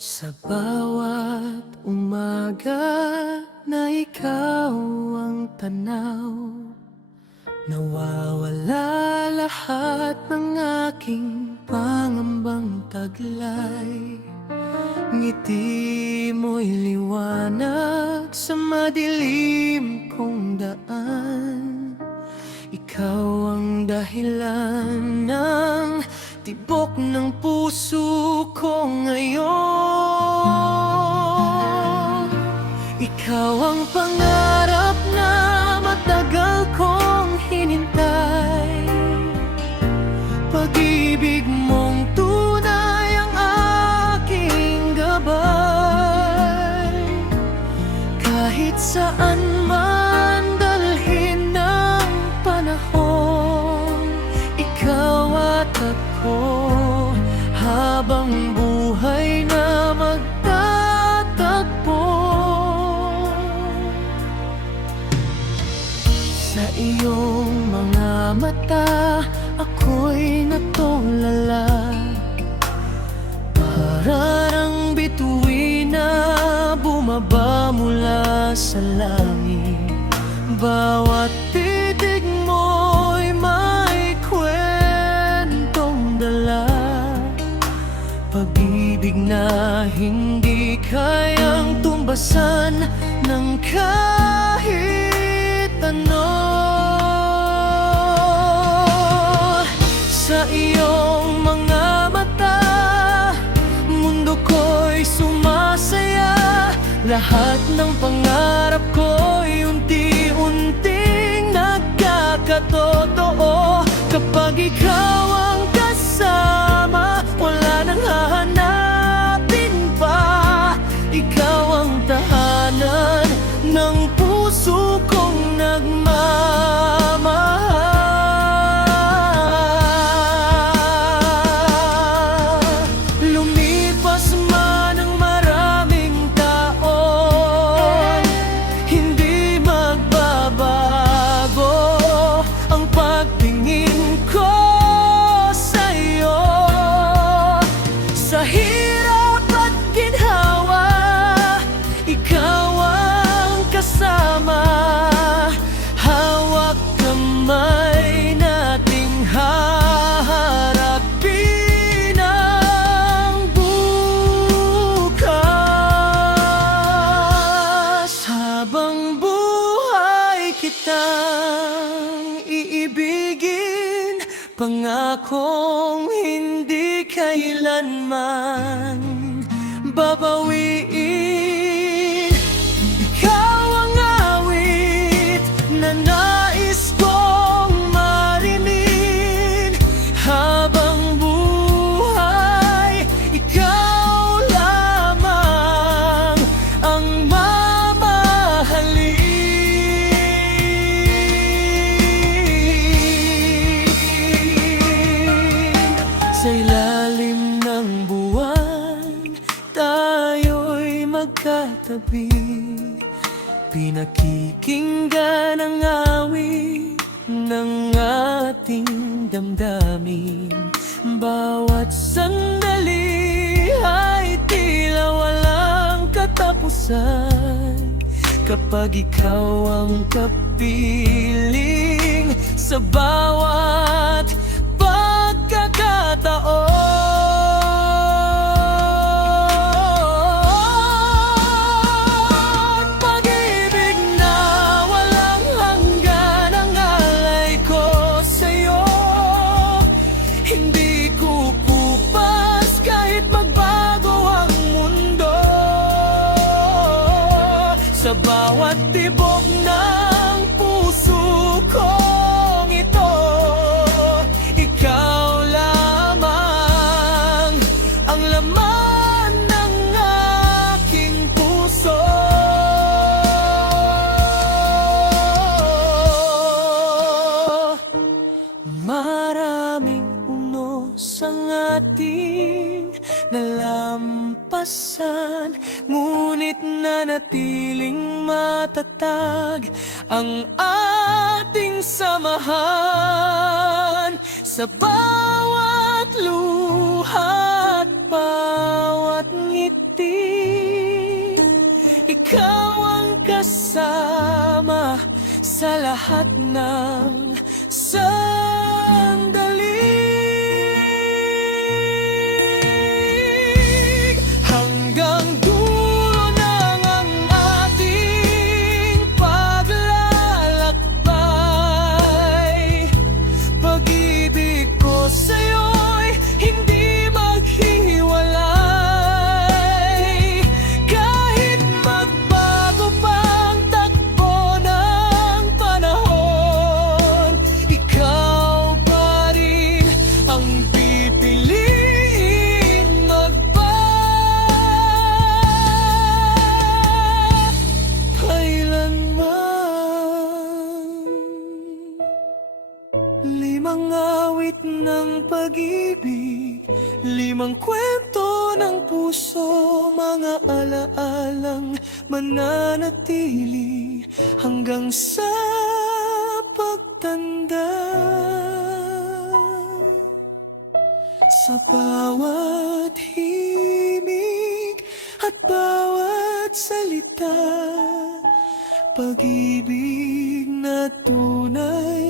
Sa bawat umaga na ikaw ang tanaw, nawawala lahat ng aking pangambang taglay. Ngiti mo'y liwanag sa madilim kong daan. Ikaw ang dahilan ng tibok ng puso ko ngayon. Ikaw ang pangarap na matagal kong hinintay. Pag-ibig mong tunay ang aking gabay. Kahit saan man dalhin ng panahon, ikaw at ako habang buhay na magtatagpo. Sa iyong mga mata ako'y natulala, parang bituin na bumaba mula sa langit. Bawat titig mo'y may kwentong dala, pag-ibig na hindi kayang tumbasan ng kahit ano. Sa iyong mga mata, mundo ko'y sumasaya. Lahat ng pangarap ko'y unti-unting nagkakatotoo. Kapag ikaw ang kasama, wala nang hahanapin pa. Ikaw ang tahanan ng puso kong nagmamahal. Lumipas man ang maraming taon, hindi magbabago ang pagtingin ko sa'yo. Sa hirap at ginhawa, ikaw ang kasama. Hawak kamay nating haharapin ang bukas. Habang buhay kitang iibigin, pangakong hindi kailanman babawiin. Ikaw ang awit na nais kong marinig. Habang buhay, ikaw lamang ang mamahalin. Sa ilalim ng buwan, tayo'y magkatabi, pinakikinggan ang awit ng ating damdamin. Bawat sandali ay tila walang katapusan, kapag ikaw ang kapiling sa bawat pagkakataon. Pag-ibig na walang hanggan ang alay ko sa'yo. Hindi kukupas kahit magbago ang mundo. Sa bawat tibok ng puso kong ito, ikaw lamang ang laman ng aking puso. Maraming unos ang ating nalampasan, ngunit nanatiling matatag ang ating samahan. Sa bawat luha at bawat ngiti, sa lahat ng sandali. Hanggang dulo ng ang ating paglalakbay. Pag-ibig ko sa'yo'y hindi maghiwalay. Kahit magbago pang takbo ng panahon, ikaw pa rin ang pipiliin magpakailanman. Limang awit ng pag-ibig, limang kwento ng puso, mga alaalang mananatili hanggang sa pagtanda. Sa bawat himig at bawat salita, pag-ibig na tunay